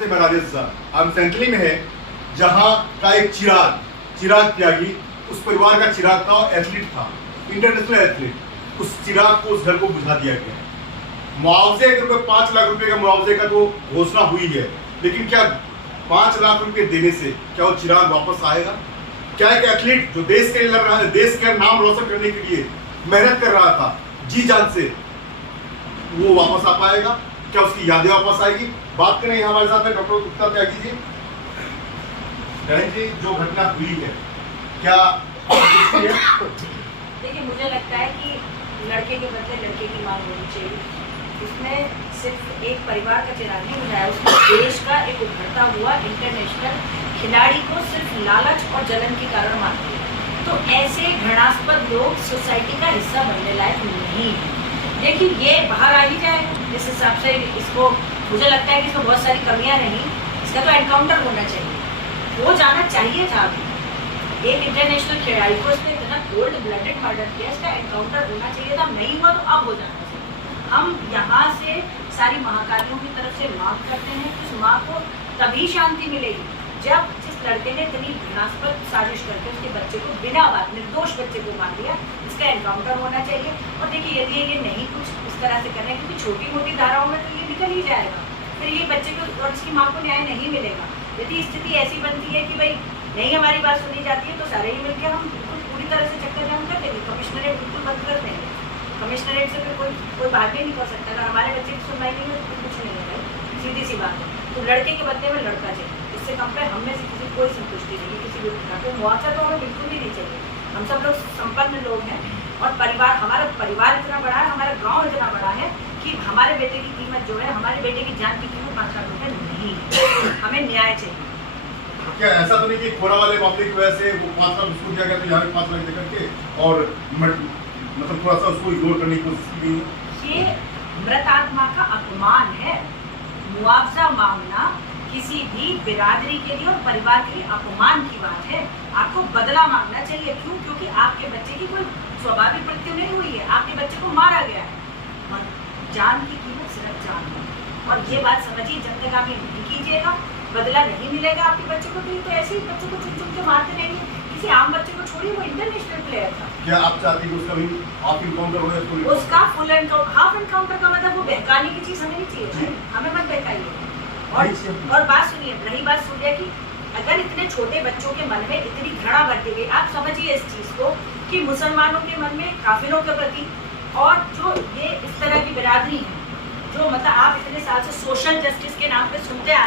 से मैं राजेश साहब, हम सेंटली में है जहाँ का एक चिराग त्यागी, उस परिवार का चिराग था और एथलीट था, इंटरनेशनल एथलीट। उस चिराग को, उस घर को बुझा दिया गया। मुआवजे के रुपये 5 लाख रुपए का मुआवजे का तो घोषणा हुई है, लेकिन क्या 5 लाख रुपए देने से क्या वो चिराग वापस आएगा? क्या एक एथलीट जो देश के लिए लड़ रहा है, देश का नाम रोशन करने के लिए मेहनत कर रहा था जी जान से, वो वापस आ पाएगा? क्या उसकी यादें वापस आएगी? बात करें हमारे साथ में डॉक्टर गुप्ता त्यागी जी। बहन जी, जो घटना हुई है क्या देखिए, मुझे लगता है कि लड़के के बदले लड़के की मांग होनी चाहिए। इसमें सिर्फ एक परिवार का चिराग नहीं बुझाया, उसमें देश का एक उभरता हुआ इंटरनेशनल खिलाड़ी को सिर्फ लालच और जलन के कारण मारते हैं। तो ऐसे घृणास्पद लोग सोसाइटी का हिस्सा बनने लायक नहीं है। देखिए, ये बाहर आ ही जाए जिस हिसाब से इसको, मुझे लगता है कि इसमें बहुत सारी कमियां नहीं, इसका तो एनकाउंटर होना चाहिए, हो जाना चाहिए था। अभी एक इंटरनेशनल खिलाड़ी को इसने इतना कोल्ड ब्लडेड मर्डर किया, इसका एनकाउंटर होना चाहिए था। नहीं हुआ तो अब हो जाना चाहिए। हम यहाँ से सारी महाकालियों की तरफ से मांग करते हैं कि उस माँ को तभी शांति मिलेगी जब जिस लड़के ने इतनी घृणास्पद साजिश करके उसके बच्चे को बिना बात, निर्दोष बच्चे को मार दिया, इसका एनकाउंटर होना चाहिए। और देखिए, यदि ये नहीं कुछ इस तरह से कर रहे हैं, क्योंकि छोटी मोटी धाराओं में तो ये निकल ही जाएगा, फिर ये बच्चे को और उसकी माँ को न्याय नहीं मिलेगा। यदि स्थिति ऐसी बनती है कि भाई नहीं हमारी बात सुनी जाती है, तो सारे ही मिलकर हम बिल्कुल पूरी तरह से चक्कर जाम कर देंगे, कमिश्नरेट बिल्कुल बंद कर देंगे। कमिश्नरेट से फिर कोई बात भी नहीं कर सकता। अगर हमारे बच्चे की सुनवाई नहीं हो तो कुछ नहीं होगा, सीधी सी बात है। तो लड़के के बदले में लड़का चाहिए, इससे कम पे हम में से किसी कोई संतुष्टि नहीं है किसी भी प्रकार को। मुआवजा तो हमें बिल्कुल भी नहीं चाहिए। हम सब लोग संपन्न लोग हैं और परिवार, हमारा परिवार इतना बड़ा है, हमारा गाँव इतना बड़ा है कि हमारे बेटे की कीमत जो है, हमारे बेटे की जान की कीमत 5 लाख रुपये नहीं है। हमें न्याय चाहिए। क्या ऐसा तो नहीं कि खोरा वाले मामले की वजह से वो 5 लाख उसको दिया गया तो यहाँ 5 लाख देकर के और मतलब थोड़ा सा उसको इग्नोर करने की कोशिश की गई? ये मृत आत्मा का अपमान है। मुआवजा मांगना किसी भी बिरादरी के लिए और परिवार के लिए अपमान की बात है। आपको बदला मांगना चाहिए। क्यों? क्योंकि आपके बच्चे की कोई स्वाभाविक मृत्यु नहीं हुई है, आपके बच्चे को मारा गया है। और जान की कीमत सिर्फ जान है, और ये बात समझिए। जब तक आप ये नहीं कीजिएगा, बदला नहीं मिलेगा आपके बच्चे को। तो ऐसे ही बच्चों को चुन चुन के मारते रहेंगे। किसी आम बच्चे को छोड़िए, वो इंटरनेशनल प्लेयर था। क्या आप चाहती हैं उसका भी हाफ इनकाउंटर हो? उसका फुल एनकाउंटर, हाफ एनकाउंटर का मतलब वो बहकाने की चीज हमें नहीं चाहिए, हमें मत बहकाइए। और बात सुनिए, रही बात सूर्या की, अगर इतने छोटे बच्चों के मन में इतनी घृणा बढ़ती गई, आप समझिए इस चीज को कि मुसलमानों के मन में काफिरों के प्रति, और जो ये इस तरह की बिरादरी है, जो मतलब आप इतने साल से सोशल जस्टिस के नाम पे सुनते आ